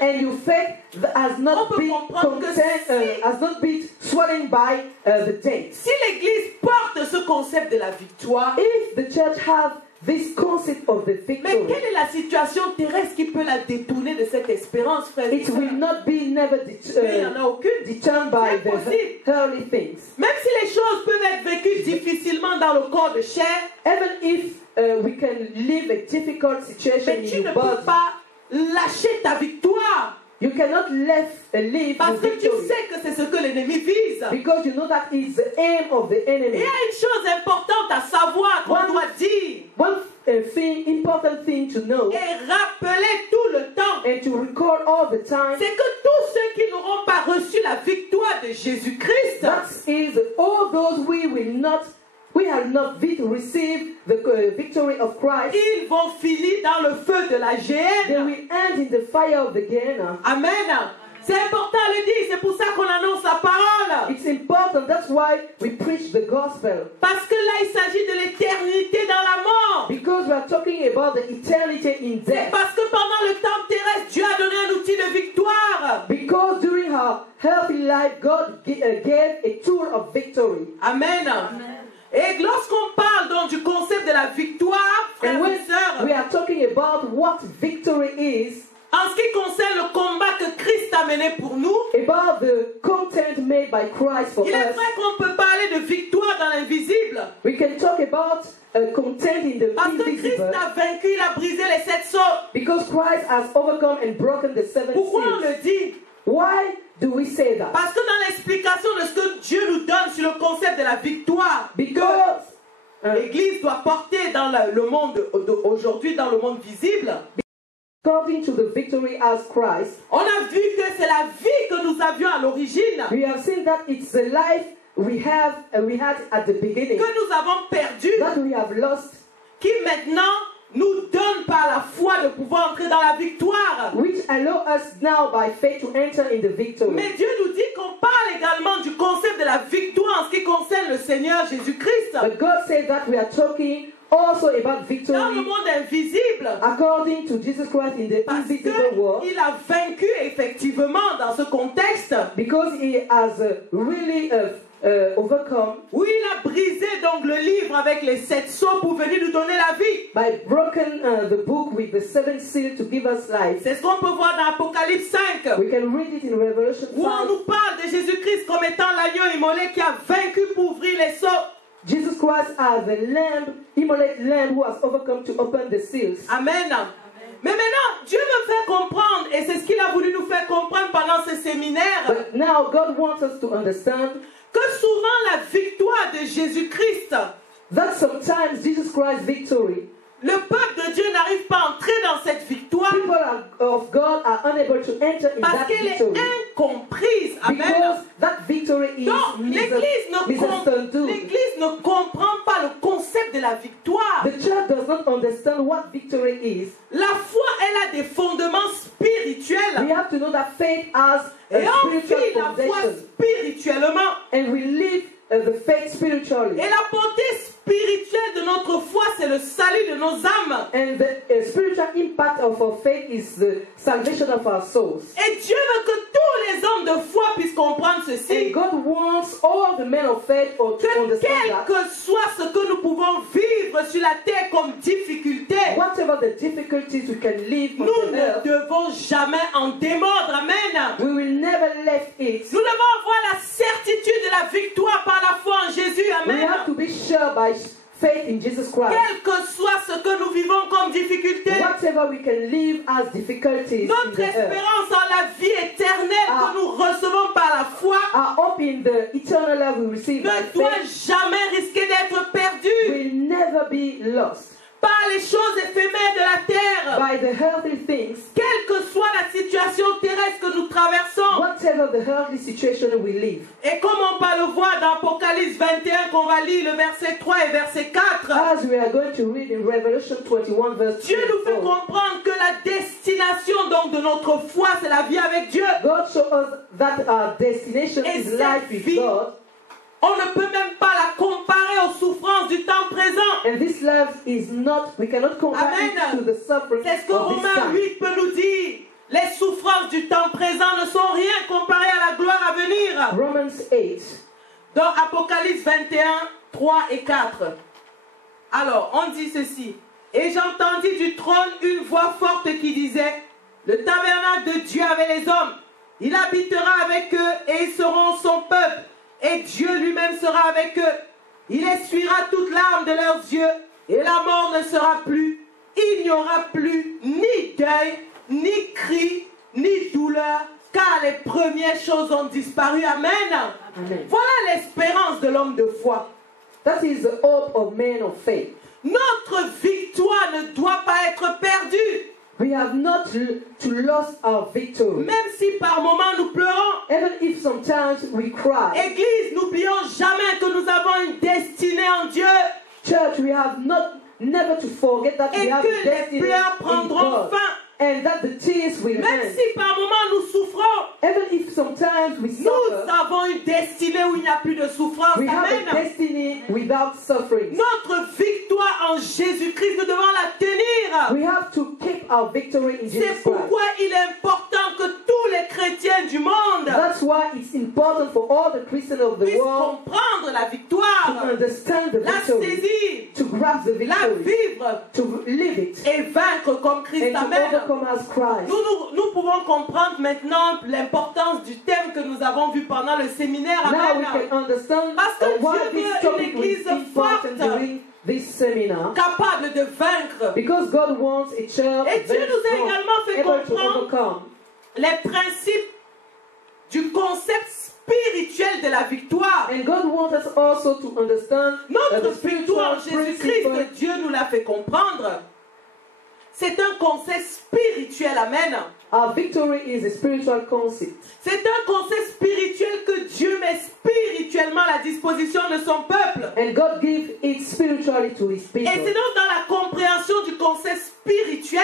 And your faith has not On peut been comprendre que si- has not been swollen by the death. Si l'Église porte ce concept de la victoire, If the church have this concept of the mais victory, quelle est la situation terrestre qui peut la détourner de cette espérance, frère? it will not be never Mais il n'y en a aucune. determined by the Impossible. earthly things. Même si les choses peuvent être vécues difficilement dans le corps de chair, Even if we can live a difficult situation mais in tu ne your peux body, pas lâcher ta victoire. You cannot leave Parce the que tu victory. sais que c'est ce que l'ennemi vise. Because you know that is the aim of the Il enemy. y a une chose importante à savoir qu'on doit dire One important thing to know et rappeler tout le temps. and to record all the time, C'est que tous ceux qui n'auront pas reçu la victoire de Jésus-Christ, that is all those we have not received the victory of Christ, ils vont finir dans le feu de la they géhenne. will end in the fire of the Gehenna. Amen. C'est important à le dire, c'est pour ça qu'on annonce la parole. It's important, that's why we preach the gospel. Parce que là, il s'agit de l'éternité dans la mort. Because we are talking about the eternity in C'est death. parce que pendant le temps terrestre, Dieu a donné un outil de victoire. Because during her healthy life, God gave a tool of victory. Amen. Et lorsqu'on parle donc du concept de la victoire, frères And et when sœurs, we are talking about what victory is, en ce qui concerne le combat que Christ a mené pour nous, about the content made by Christ for il est us, vrai qu'on peut parler de victoire dans l'invisible. we can talk about content in the Parce que Christ invisible. a vaincu, il a brisé les 7 sceaux. Because Christ has overcome and broken the seven Pourquoi on seals. le dit? Why do we say that? Parce que dans l'explication de ce que Dieu nous donne sur le concept de la victoire, Because l'Église doit porter dans le monde aujourd'hui, dans le monde visible, according to the victory as Christ, on a vu que c'est la vie que nous avions à l'origine, we have seen that it's the life we had at the beginning, que nous avons perdu, that we have lost, qui maintenant nous donne par la foi de pouvoir entrer dans la victoire. which allow us now by faith to enter in the victory. Mais Dieu nous dit qu'on parle également du concept de la victoire en ce qui concerne le Seigneur Jésus-Christ. But God said that we are talking also about Dans le victory monde invisible, according to Jesus Christ in the parce invisible world, qu'il a vaincu effectivement dans ce contexte, because He has really overcome où il a brisé donc le livre avec les 7 sceaux pour venir nous donner la vie. by broken the book with the seven seal to give us life. C'est ce qu'on peut voir dans Apocalypse 5, We can read it in Revelation où on 5. nous parle de Jésus-Christ comme étant l'agneau immolé qui a vaincu pour ouvrir les sceaux. Jesus Christ as the lamb, immolate lamb who has overcome to open the seals. Amen. Mais maintenant, Dieu me fait comprendre, et c'est ce qu'il a voulu nous faire comprendre pendant ce séminaire, But now God wants us to understand que souvent la victoire de Jésus-Christ, that sometimes Jesus Christ's victory, le peuple de Dieu n'arrive pas à entrer dans cette victoire people of God are unable to enter in parce that qu'elle est victory. incomprise. Amen. Because that victory is Donc, misunderstood. l'Église ne comprend pas le concept de la victoire. The church does not understand what victory is. La foi, elle a des fondements We spirituels. have to know that faith has a Et on vit spiritual la foi foundation. spirituellement. And we live the faith spiritually. Et la portée spirituelle de notre foi, c'est le salut de nos âmes. And the spiritual impact of our faith is the salvation of our souls. Et Dieu veut que tous les hommes de foi puissent comprendre And ceci. God wants all the men of faith to Que understand quel that que soit ce que nous pouvons vivre sur la terre comme difficulté, whatever the difficulties we can live on nous the ne earth, devons jamais en démordre. Amen. we will never let it. Nous devons avoir la certitude de la victoire par la foi en Jésus. We Amen. have to be sure by faith in Jesus Christ. Quel que soit ce que nous vivons comme difficulté, Whatever we can live as difficulties in notre the earth, espérance en la vie éternelle que nous recevons par la foi our hope in the eternal life we receive by ne doit faith jamais risquer d'être perdue will never be lost par les choses éphémères de la terre. by the earthly things. Quelle que soit la situation terrestre que nous traversons, Whatever the earthly situation we live. et comme on peut le voir dans Apocalypse 21 qu'on va lire le verset 3 et verset 4, As we are going to read in Revelation 21 verse Dieu nous fait 24, comprendre que la destination donc de notre foi, c'est la vie avec Dieu. God shows us that our destination Et is cette life with vie, God, on ne peut même pas la comparer aux souffrances du temps présent. and this life is not, we cannot compare Amen. it to the suffering C'est ce que of this Romains time. 8 peut nous dire. Les souffrances du temps présent ne sont rien comparées à la gloire à venir. Romans 8, Dans Apocalypse 21, 3 et 4. Alors, on dit ceci. Et j'entendis du trône une voix forte qui disait, le tabernacle de Dieu avec les hommes, il habitera avec eux et ils seront son peuple. Et Dieu lui-même sera avec eux. Il essuiera toute larme de leurs yeux et la mort ne sera plus. Il n'y aura plus ni deuil, ni cri, ni douleur, car les premières choses ont disparu. Amen. Amen. Voilà l'espérance de l'homme de foi. That is the hope of men of faith. Notre victoire ne doit pas être perdue. We have not to lose our victory. Même si par moments nous pleurons. Even if sometimes we cry. Église, n'oublions jamais que nous avons une destinée en Dieu. Church, we have never to forget that we Et have que a les destiny pleurs in prendront God. fin. And that the tears will Même end. si par moments nous souffrons. Even if sometimes we Nous suffer, avons une destinée où il n'y a plus de souffrance. we have Amen. a destiny without suffering. Notre victoire en Jésus-Christ, nous devons la tenir. We have to keep our victory in C'est Jesus Christ. pourquoi il est important que tous les chrétiens du monde That's why it's important for all the Christians of the puissent world comprendre la to victoire, understand the la victory, saisir, to grasp the la victory, vivre to live it, et vaincre comme Christ. and to Amen. overcome as Christ. Nous pouvons comprendre maintenant l'importance du thème que nous avons vu pendant le séminaire. Now we Amen. can understand Parce que why Dieu this veut topic une was église important forte. during this seminar. Capable de vaincre. Because God wants a church Et Dieu very nous a strong, également fait able to comprendre overcome les principes du concept spirituel de la victoire. And God wants us also to understand Notre the spiritual victoire en Jésus-Christ, principle. que Dieu nous l'a fait comprendre, c'est un concept spirituel. Amen. Our victory is a spiritual concept. C'est un concept spirituel que Dieu met spirituellement à la disposition de son peuple. And God gives it spiritually to His Et c'est people. donc dans la compréhension du concept spirituel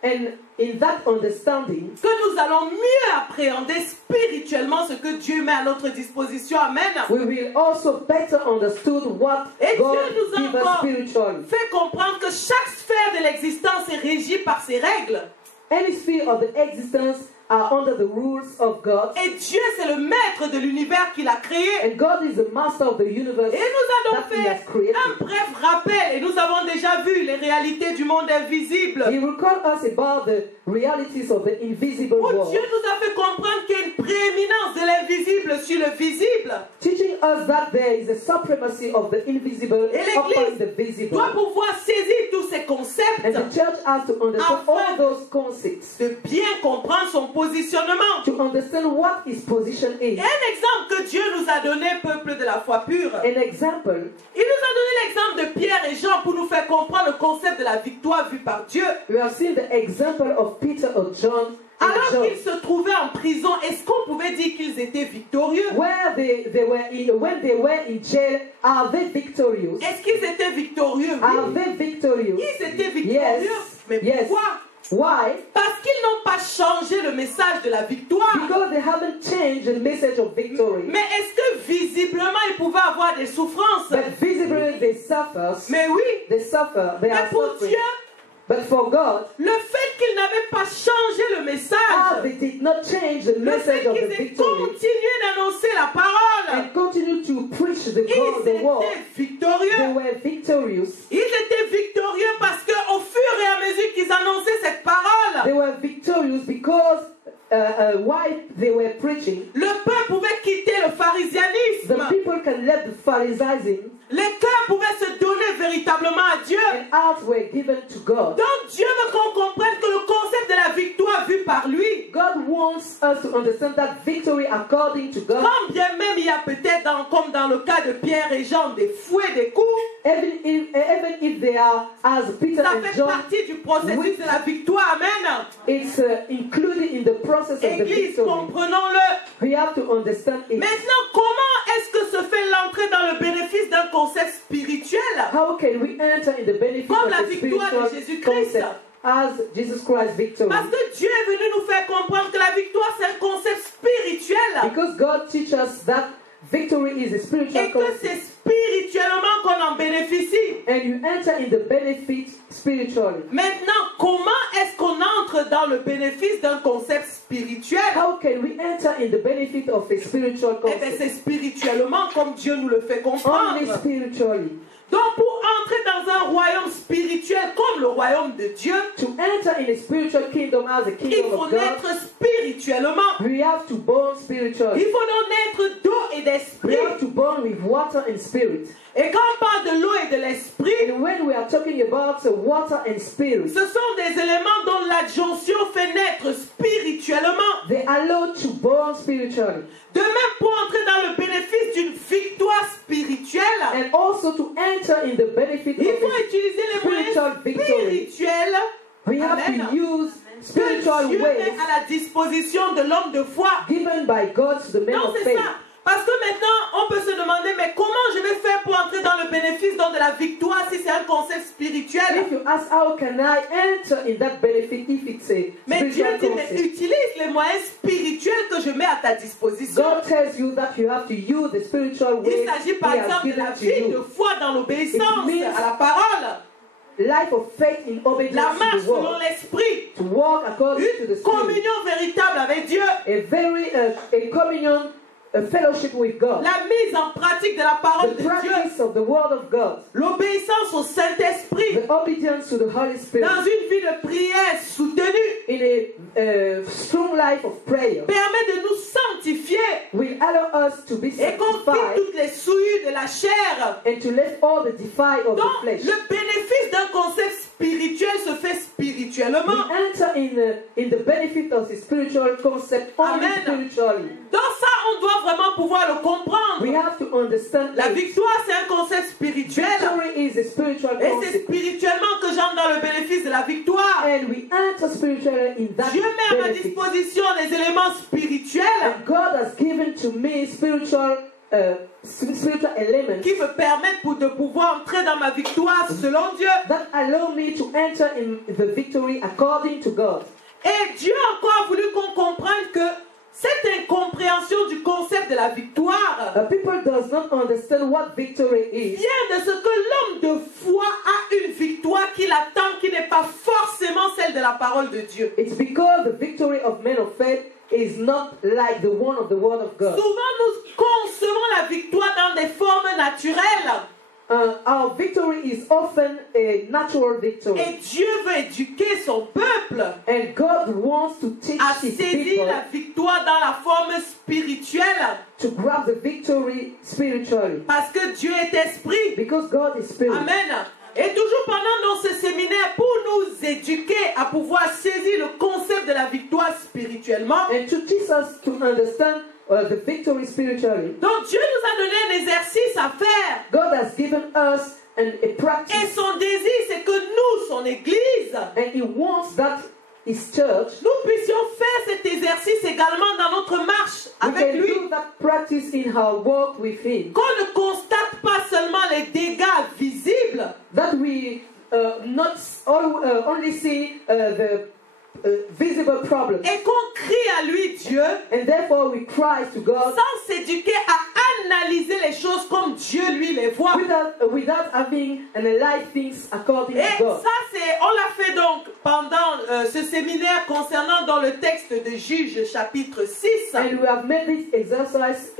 And in that understanding, que nous allons mieux appréhender spirituellement ce que Dieu met à notre disposition. Amen. we will also better understood what Et God Dieu nous a gives us encore spiritually. fait comprendre que chaque sphère de l'existence est régie par ses règles. Any sphere of the existence are under the rules of God. Et Dieu, c'est le maître de l'univers qu'il a créé. And God is the master of the universe Et nous avons that He has fait created. un bref rappel. Et nous avons déjà vu les réalités du monde invisible. He will tell us about the realities of the invisible Où world, Dieu nous a fait comprendre qu'il y a une prééminence de l'invisible sur le visible. teaching us that there is a supremacy of the invisible Et upon l'Église the visible. doit pouvoir saisir tous ces concepts And the church has to understand all those concepts, de bien comprendre son positionnement. to understand what His position is. Et un exemple que Dieu nous a donné, peuple de la foi pure. An example, Il nous a donné l'exemple de Pierre et Jean pour nous faire comprendre le concept de la victoire vue par Dieu. we have seen the example of Peter or John. And Alors John, qu'ils se trouvaient en prison, est-ce qu'on pouvait dire qu'ils étaient victorieux? where they were in, when they were in jail, are they victorious? Est-ce qu'ils étaient victorieux? Are Oui. they victorious? Ils étaient victorieux. Yes. Mais Yes. pourquoi? Why? Parce qu'ils n'ont pas changé le message de la victoire. Because they haven't changed the message of victory. Mais est-ce que visiblement ils pouvaient avoir des souffrances? But visibly they suffer. Mais oui. They suffer. They Mais are pour suffering. Dieu, But for God, le fait qu'ils n'avaient pas changé le message, they did not change the le message fait of qu'ils the aient victory continué d'annoncer la parole, and continue to preach the ils God, the word. étaient They victorieux. were victorious. Ils étaient victorieux parce qu'au fur et à mesure qu'ils annonçaient cette parole, They were victorious because while they were preaching, le peuple pouvait quitter le the pharisianisme. people can let the Pharisaism Les cœurs pouvaient se donner véritablement à Dieu. and hearts were given to God. Donc Dieu veut qu'on comprenne que le concept de la victoire vue par lui, God wants us to understand that victory according to God, quand bien même il y a peut-être, comme dans le cas de Pierre et Jean, des fouets, des coups, even if they are as Peter ça and fait John, partie du processus de la victoire. Amen. it's included in the process of the Église, victory. comprenons-le. We have to understand it. Maintenant, comment est-ce que se fait l'entrée dans le bénéfice d'un concept spirituel? How can we enter in the benefit Comme of la the victoire de spiritual Jésus-Christ. concept as Jesus Christ's victory? Parce que Dieu est venu nous faire comprendre que la victoire, c'est un concept spirituel. Because God teaches us that victory is a spiritual Et que concept. c'est spirituellement qu'on en bénéficie. And you enter in the benefit spiritually. Maintenant, comment est-ce qu'on entre dans le bénéfice d'un concept spirituel? How can we enter in the benefit of a spiritual Eh bien, concept? c'est spirituellement comme Dieu nous le fait comprendre. Only spiritually. Donc, pour entrer dans un royaume spirituel comme le royaume de Dieu, To enter in a spiritual kingdom as a il kingdom faut of God, naître spirituellement. We have to born spiritually. Il faut donc naître d'eau et We d'esprit. have to born with water and spirit. Et quand on parle de l'eau et de l'esprit, And when we are talking about water and spirit, ce sont des éléments dont l'adjonction fait naître spirituellement. they allow to born spiritually. De même, pour entrer dans le bénéfice d'une victoire spirituelle, And also to enter in the benefit il faut of a utiliser les spiritual moyens victory. spirituels We have Amen. to use que spiritual Dieu ways met à la disposition de l'homme de foi. given by God to the men Non, of c'est faith. ça. Parce que maintenant, on peut se demander, mais comment je vais faire pour entrer dans le bénéfice donc, de la victoire si c'est un concept spirituel? If you ask how can I enter in that benefit if it's a Mais Dieu spiritual dit, mais concept, utilise les moyens spirituels que je mets à ta disposition. God tells you that you have to use the spiritual Il ways s'agit He par has exemple de given la to vie de you. foi dans l'obéissance It means- à la parole, Life of faith in la obedience marche to the selon word. l'esprit, To walk according to the une Spirit. communion véritable avec Dieu, A communion, a fellowship with God. la mise en pratique de la parole The de Dieu, practice of the word of God. l'obéissance au Saint-Esprit, The obedience to the Holy dans Spirit. une vie de prière soutenue, In a strong life of prayer permet de nous sanctifier will allow us to be et qu'on quitte sanctified toutes les souillures de la chair. and to let all the defile of the Donc, flesh. le bénéfice d'un concept spirituel se fait We spirituellement. enter in the benefit of the spiritual concept only Amen. spiritually. Dans ça, on doit vraiment pouvoir le comprendre. We have to understand La that victoire, c'est un concept spirituel. victory is a spiritual Et c'est concept. spirituellement que j'entre dans le bénéfice de la victoire. And we enter spiritually in that Dieu met à ma benefit. disposition des éléments spirituels And God has given to me spiritual elements qui me permettent de pouvoir entrer dans ma victoire selon Dieu. that allow me to enter in the victory according to God. Et Dieu encore a voulu qu'on comprenne que cette incompréhension du concept de la victoire People does not understand what victory is. vient de ce que l'homme de foi a une victoire qui l'attend, qui n'est pas forcément celle de la parole de Dieu. It's because the victory of men of faith is not like the one of the word of God. Souvent, nous concevons la victoire dans des formes naturelles. Our victory is often a natural victory. Et Dieu veut éduquer son peuple And God wants to teach à his saisir people la victoire dans la forme spirituelle. to grab the victory spiritually. Parce que Dieu est esprit. Because God is spirit. Amen. Et toujours pendant dans ce séminaire, pour nous éduquer à pouvoir saisir le concept de la victoire spirituellement, And to teach us to understand the victory spiritually. donc Dieu nous a donné un exercice à faire. God has given us a Et practice. son désir, c'est que nous, son Église, And He wants that His church, nous puissions faire cet exercice également dans notre marche we avec can lui. do that practice in our walk with Him. Qu'on ne constate pas seulement les dégâts visibles, That we not only see the visible problems. et qu'on crie à lui Dieu, And therefore we cry to God sans s'éduquer à analyser les choses comme Dieu lui les voit. without having analyze things according Et to God. ça, on l'a fait donc pendant ce séminaire concernant dans le texte de Juges chapitre 6. And we have made this exercise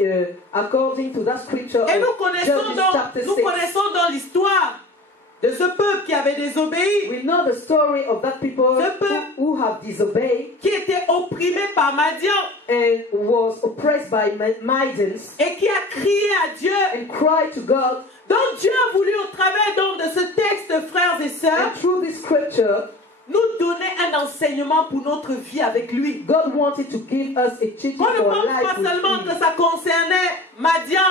according to that scripture Et nous of connaissons Judges donc, chapter 6. dans l'histoire de ce peuple qui avait désobéi, We know the story of that people Ce peuple- who have disobeyed qui était opprimé par Madian and was oppressed by Midians et qui a crié à Dieu. and cried to God. Donc Dieu a voulu au travers donc de ce texte, frères et sœurs, And through this scripture, nous donner un enseignement pour notre vie avec lui. God wanted to give us a teaching On ne for pense life pas with seulement Him. que ça concernait Madian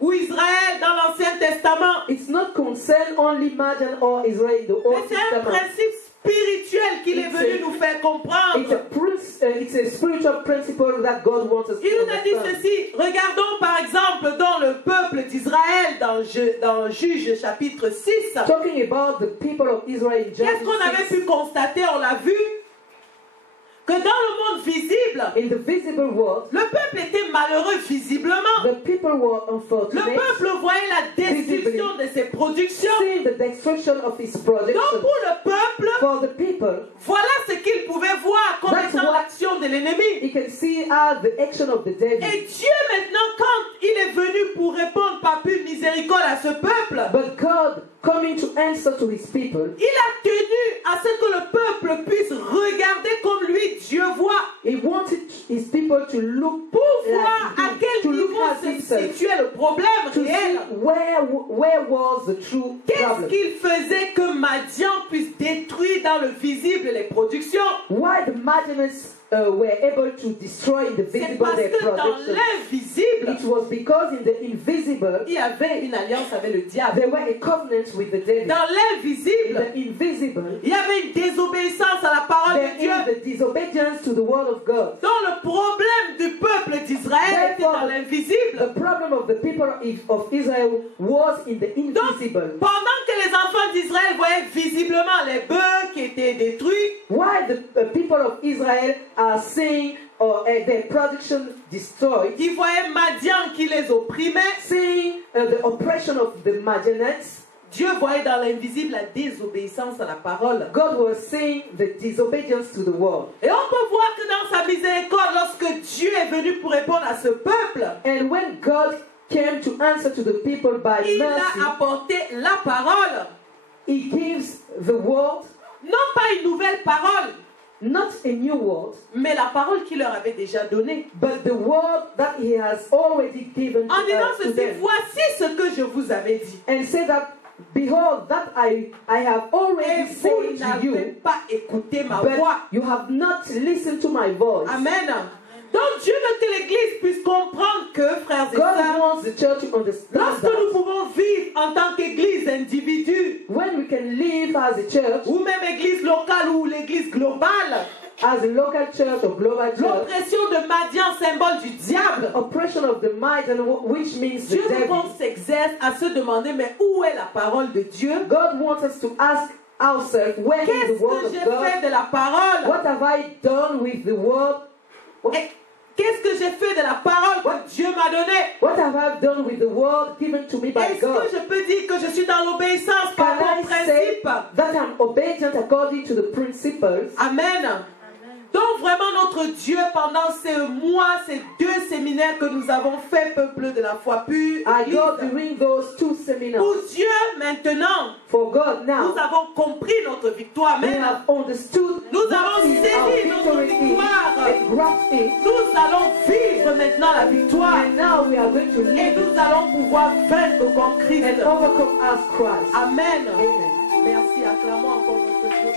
ou Israël dans l'Ancien Testament, It's not concerned only Midian or Israel in the mais Old c'est un Testament. principe spirituel qu'il est It's venu a- nous faire It's comprendre. it's a spiritual principle that God wants us Il to nous a dit understand. ceci. Regardons par exemple dans le peuple d'Israël, dans Juges chapitre 6. Talking about the people of Israel in Qu'est-ce qu'on avait Judges 6, pu constater? On l'a vu que dans le monde visible, in the visible world, le peuple était malheureux visiblement. the people were Le unfortunate, peuple voyait la destruction de ses productions. seeing the destruction of his Donc production. pour le peuple, For the people, voilà ce qu'il pouvait voir comme That's étant what- l'action de l'ennemi. you can see the action of the devil. Et Dieu maintenant, quand il est venu pour répondre par plus miséricorde à ce peuple, But God coming to answer to his people, il a tenu à ce que le peuple puisse regarder comme lui Dieu voit, he wanted his people to look pour voir à like quel him, to look niveau at se himself, situait le problème to see réel. where was the true Qu'est-ce problem. qu'il faisait que Madian puisse détruire dans le visible les productions? Why the Madianites were able to destroy in the C'est visible parce their que dans production. l'invisible, It was because in the invisible il y avait une alliance avec le diable. there were a covenant with the devil. Dans In l'invisible, the invisible il y avait une désobéissance à la parole there de Dieu. is the disobedience to the word of God. Donc le problème du peuple d'Israël était dans l'invisible. The problem of the people of Israel was in the invisible. Pendant que les enfants d'Israël voyaient visiblement les bœufs qui étaient détruits, While the people of Israel are seeing their production destroyed, ils voyaient Madian qui les opprimait, seeing the oppression of the Madianites, Dieu voyait dans l'invisible la désobéissance à la parole. God was seeing the disobedience to the word. Et on peut voir que dans sa miséricorde, lorsque Dieu est venu pour répondre à ce peuple, And when God came to answer to the people by il mercy, a apporté la parole. He gives the word, Non pas une nouvelle parole, not a new word, mais la parole qu'il leur avait déjà donnée. but the word that He has already given En disant to ceci, them. voici ce que je vous avais dit. And say that, behold, that I have Et already vous said to n'avez you, pas écouté ma voix. but you have not listened to my voice. Amen. Donc Dieu veut que l'Église puisse comprendre que, frères et God sœurs, wants the church to understand lorsque nous that pouvons vivre en tant qu'Église individu, when we can live as a church, ou même Église locale ou l'Église globale, as a local church or global church, l'oppression de Madian, symbole du diable, oppression of the might, and which means the Dieu veut devil. qu'on s'exerce à se demander, mais où est la parole de Dieu? God wants us to ask ourselves, where is Qu'est-ce the word que of j'ai God? fait de la parole? What have I done with the word? Et qu'est-ce que j'ai fait de la parole que Dieu m'a donnée? What have I done with the word given to me by Est-ce God? que je peux dire que je suis dans l'obéissance par Can mon I say principe? that I'm obedient according to the principles? Amen. Donc vraiment notre Dieu, pendant ces mois, ces 2 séminaires que nous avons fait, peuple de la foi pure, I Église, go during those 2 seminars. pour Dieu maintenant, For God now, nous avons compris notre victoire. we Amen. have understood Nous what avons is saisi our notre victory is victoire. and grasped it. Nous allons vivre maintenant la victoire And now we are going to et live nous allons pouvoir vaincre comme Christ. and overcome as Christ. Amen. Amen. Merci, acclamons encore notre Dieu.